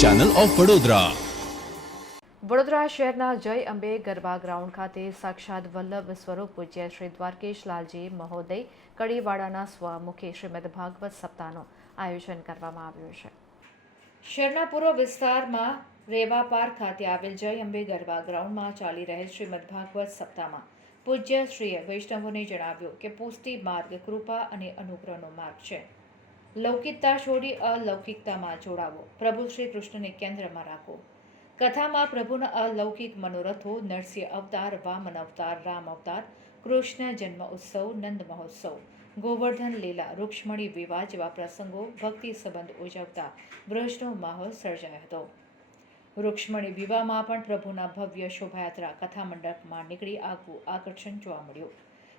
Channel of Vadodara. Vadodara શહેરના જય Ambe garba ground ખાતે સાક્ષાત વલ્લભ સ્વરૂપ પૂજ્ય શ્રી દ્વારકેશ લાલજી મહોદય કડીવાડાના સ્વમુખે શ્રીમદ ભાગવત સપ્તાહનું આયોજન કરવામાં આવ્યું છે। શહેરના પૂર્વ વિસ્તારમાં રેવા પાર્ક ખાતે આવેલ જય અંબે ગરબા ગ્રાઉન્ડમાં ચાલી રહેલ શ્રીમદ ભાગવત સપ્તાહમાં પૂજ્ય શ્રીએ વૈષ્ણવોને જણાવ્યું કે પુષ્ટિ માર્ગ કૃપા અને અનુગ્રહનો માર્ગ છે। લૌકિકતા છોડી અલૌકિકતામાં જોડાવો, પ્રભુ શ્રી કૃષ્ણને કેન્દ્રમાં રાખો। કથામાં પ્રભુના અલૌકિક મનોરથો, નરસિંહ અવતાર, વામન અવતાર, રામ અવતાર, કૃષ્ણ જન્મ ઉત્સવ, નંદ મહોત્સવ, ગોવર્ધન લીલા, રૂક્ષ્મણી વિવાહ જેવા પ્રસંગો ભક્તિ સંબંધ ઉજવતા વૈષ્ણવ માહોલ સર્જાયો હતો। રૂક્ષ્મણી વિવાહમાં પણ પ્રભુના ભવ્ય શોભાયાત્રા કથા મંડપમાં નીકળી આગવું આકર્ષણ જોવા મળ્યું।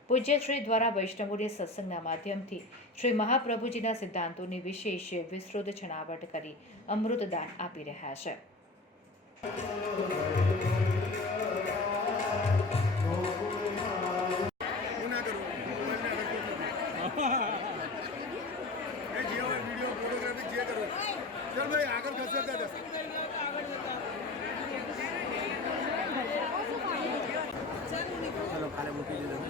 પૂજ્ય શ્રી દ્વારા વૈષ્ણવોને સત્સંગના માધ્યમથી શ્રી મહાપ્રભુજીના સિદ્ધાંતોની વિશેષ વિસ્તૃત છણાવટ કરી અમૃતદાન આપી રહ્યા છે। चलो खाली मूकी दीजिए।